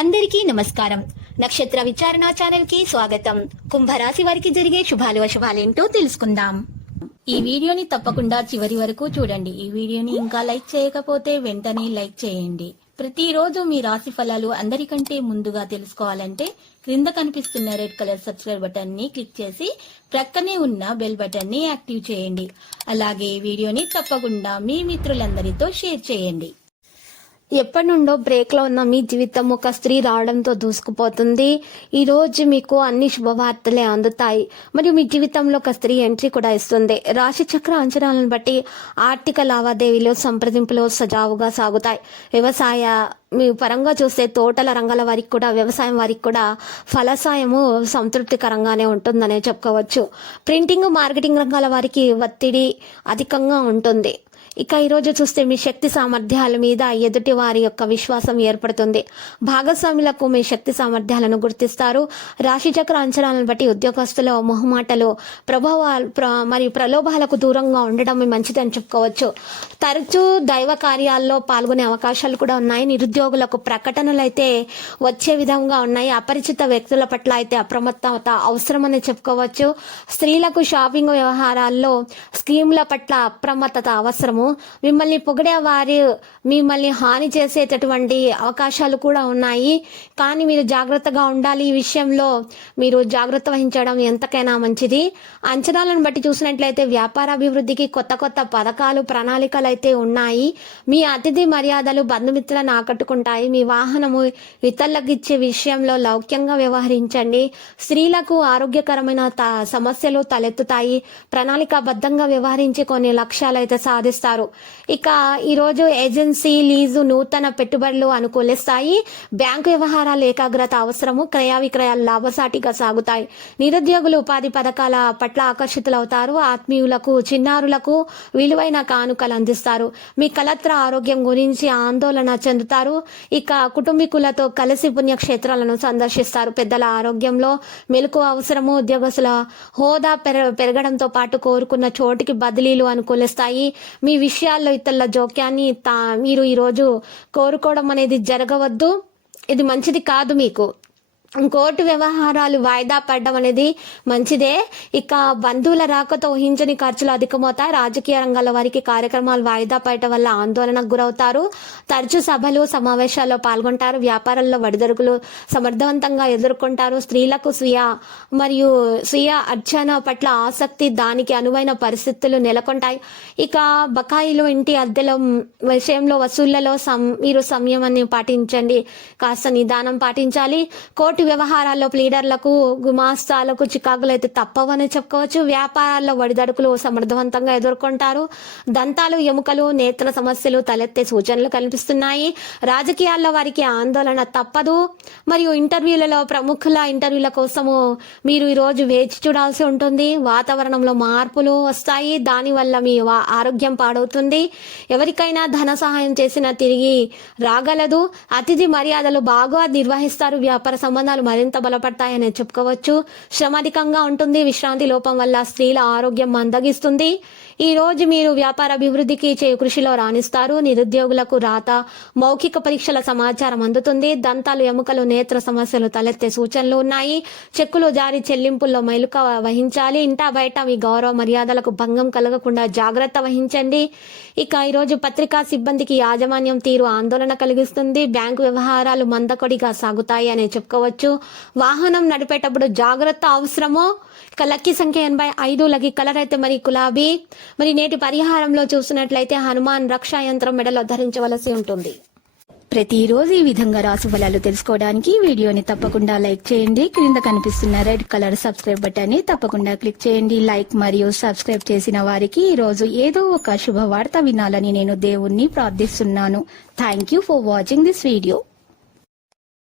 అందరికీ నమస్కారం. నక్షత్ర విచారణ ఛానల్ కి స్వాగతం. కుంభరాశి వారికి జరిగే శుభాలు అశుభాలేంటో తెలుసుకుందాం. ఈ వీడియోని తప్పకుండా చివరి వరకు చూడండి. ఈ వీడియోని ఇంకా లైక్ చేయకపోతే వెంటనే లైక్ చేయండి. ప్రతిరోజు మీ రాశి ఫలాలు అందరికంటే ముందుగా తెలుసుకోవాలంటే క్రింద కనిపిస్తున్న రెడ్ కలర్ సబ్స్క్రైబ్ బటన్ ని క్లిక్ చేసి ప్రక్కనే ఉన్న బెల్ బటన్ ని యాక్టివ్ చేయండి. అలాగే ఈ వీడియోని తప్పకుండా మీ మిత్రులందరితో షేర్ చేయండి. ఎప్పటి నుండో బ్రేక్ లో ఉన్న మీ జీవితం ఒక స్త్రీ రావడంతో దూసుకుపోతుంది. ఈ రోజు మీకు అన్ని శుభవార్తలే అందుతాయి. మరియు మీ జీవితంలో ఒక స్త్రీ ఎంట్రీ కూడా ఇస్తుంది. రాశి చక్ర అంచనాలను బట్టి ఆర్థిక లావాదేవీలు సంప్రదింపులు సజావుగా సాగుతాయి. వ్యవసాయ మీ పరంగా చూస్తే తోటల రంగాల వారికి కూడా, వ్యవసాయం వారికి కూడా ఫలసాయము సంతృప్తికరంగానే ఉంటుందనే చెప్పుకోవచ్చు. ప్రింటింగ్ మార్కెటింగ్ రంగాల వారికి ఒత్తిడి అధికంగా ఉంటుంది. ఇక ఈరోజు చూస్తే మీ శక్తి సామర్థ్యాల మీద ఎదుటి వారి యొక్క విశ్వాసం ఏర్పడుతుంది. భాగస్వాములకు మీ శక్తి సామర్థ్యాలను గుర్తిస్తారు. రాశి చక్ర అంచనాలను బట్టి ఉద్యోగస్తుల మొహమాటలు మరియు ప్రలోభాలకు దూరంగా ఉండడం మంచిదని చెప్పుకోవచ్చు. తరచూ దైవ కార్యాల్లో పాల్గొనే అవకాశాలు కూడా ఉన్నాయి. నిరుద్యోగులకు ప్రకటనలు అయితే వచ్చే విధంగా ఉన్నాయి. అపరిచిత వ్యక్తుల పట్ల అయితే అప్రమత్తత అవసరమని చెప్పుకోవచ్చు. స్త్రీలకు షాపింగ్ వ్యవహారాల్లో స్కీముల పట్ల అప్రమత్తత అవసరము. మిమ్మల్ని పొగిడే వారు మిమ్మల్ని హాని చేసేటటువంటి అవకాశాలు కూడా ఉన్నాయి. కానీ మీరు జాగ్రత్తగా ఉండాలి. ఈ విషయంలో మీరు జాగ్రత్త వహించడం ఎంతకైనా మంచిది. అంచనాలను బట్టి చూసినట్లయితే వ్యాపార అభివృద్ధికి కొత్త కొత్త పథకాలు, ప్రణాళికలు అయితే ఉన్నాయి. మీ అతిథి మర్యాదలు బంధుమిత్రులను ఆకట్టుకుంటాయి. మీ వాహనము ఇతరులకు ఇచ్చే విషయంలో లౌక్యంగా వ్యవహరించండి. స్త్రీలకు ఆరోగ్యకరమైన సమస్యలు తలెత్తుతాయి. ప్రణాళికాబద్ధంగా వ్యవహరించి కొన్ని లక్ష్యాలు అయితే సాధిస్తారు. ఇక ఈరోజు ఏజెన్సీ, లీజు, నూతన పెట్టుబడులు అనుకూలిస్తాయి. బ్యాంకు వ్యవహారాలు ఏకాగ్రత అవసరము. క్రయ విక్రయాలు లాభసాటిగా సాగుతాయి. నిరుద్యోగులు ఉపాధి పథకాల పట్ల ఆకర్షితులవుతారు. ఆత్మీయులకు, చిన్నారులకు విలువైన కానుకలు అందిస్తారు. మీ కలత్ర ఆరోగ్యం గురించి ఆందోళన చెందుతారు. ఇక కుటుంబీకులతో కలిసి పుణ్యక్షేత్రాలను సందర్శిస్తారు. పెద్దల ఆరోగ్యంలో మెలకు అవసరము. ఉద్యోగస్తుల హోదా పెరగడంతో పాటు కోరుకున్న చోటికి బదిలీలు అనుకూలిస్తాయి. మీ విషయాల్లో ఇతరుల జోక్యాన్ని మీరు ఈరోజు కోరుకోవడం అనేది జరగవద్దు. ఇది మంచిది కాదు. మీకు కోర్టు వ్యవహారాలు వాయిదా పడడం అనేది మంచిదే. ఇక బంధువుల రాకతో ఊహించని ఖర్చులు అధికమవుతాయి. రాజకీయ రంగాల వారికి కార్యక్రమాలు వాయిదా పడటం వల్ల ఆందోళనకు గురవుతారు. తరచూ సభలు, సమావేశాల్లో పాల్గొంటారు. వ్యాపారంలో ఒడిదుడుకులు సమర్థవంతంగా ఎదుర్కొంటారు. స్త్రీలకు స్వీయ అర్చన పట్ల ఆసక్తి, దానికి అనువైన పరిస్థితులు నెలకొంటాయి. ఇక బకాయిలు, ఇంటి అద్దెల విషయంలో వసూళ్లలో మీరు సంయమాన్ని పాటించండి. కాస్త నిదానం పాటించాలి. కోర్టు వ్యవహారాల్లో ప్లీడర్లకు, గుమాస్తాలకు చికాకులు అయితే తప్పవని చెప్పుకోవచ్చు. వ్యాపారాల్లో ఒడిదడుకులు సమర్థవంతంగా ఎదుర్కొంటారు. దంతాలు, ఎముకలు, నేత్ర సమస్యలు తలెత్తే సూచనలు కనిపిస్తున్నాయి. రాజకీయాల్లో వారికి ఆందోళన తప్పదు. మరియు ఇంటర్వ్యూలలో ప్రముఖుల ఇంటర్వ్యూల కోసము మీరు ఈరోజు వేచి చూడాల్సి ఉంటుంది. వాతావరణంలో మార్పులు వస్తాయి. దానివల్ల మీ ఆరోగ్యం పాడవుతుంది. ఎవరికైనా ధన సహాయం చేసినా తిరిగి రాగలదు. అతిథి మర్యాదలు బాగా నిర్వహిస్తారు. వ్యాపార సంబంధాలు మరింత బలపడతాయని చెప్పుకోవచ్చు. శ్రమ అధికంగా ఉంటుంది. విశ్రాంతి లోపం వల్ల స్త్రీల ఆరోగ్యం మందగిస్తుంది. ఈ రోజు మీరు వ్యాపార అభివృద్ధికి చేయు కృషిలో రాణిస్తారు. నిరుద్యోగులకు రాత, మౌఖిక పరీక్షల సమాచారం అందుతుంది. దంతాలు, ఎముకలు, నేత్ర సమస్యలు తలెత్తే సూచనలు ఉన్నాయి. చెక్కులు జారీ చెల్లింపుల్లో మైలుక వహించాలి. ఇంటా బయట మీ గౌరవ మర్యాదలకు భంగం కలగకుండా జాగ్రత్త వహించండి. ఇక ఈరోజు పత్రికా సిబ్బందికి యాజమాన్యం తీరు ఆందోళన కలిగిస్తుంది. బ్యాంకు వ్యవహారాలు మందకొడిగా సాగుతాయి అని చెప్పుకోవచ్చు. వాహనం నడిపేటప్పుడు జాగ్రత్త అవసరము. ఇక లక్కీ సంఖ్య 85, లక్కీ కలర్ అయితే మరి గులాబీ. మరి నేటి పరిహారంలో చూసినట్లయితే హనుమాన్ రక్షా యంత్రం మెడలో ధరించవలసి ఉంటుంది. ప్రతిరోజు ఈ విధంగా రాశి ఫలాలు తెలుసుకోవడానికి వీడియోని తప్పకుండా లైక్ చేయండి. క్రింద కనిపిస్తున్న రెడ్ కలర్ సబ్స్క్రైబ్ బటన్ ని తప్పకుండా క్లిక్ చేయండి. లైక్ మరియు సబ్స్క్రైబ్ చేసిన వారికి ఈ రోజు ఏదో ఒక శుభవార్త వినాలని నేను దేవుణ్ణి ప్రార్థిస్తున్నాను. Thank you for watching this video.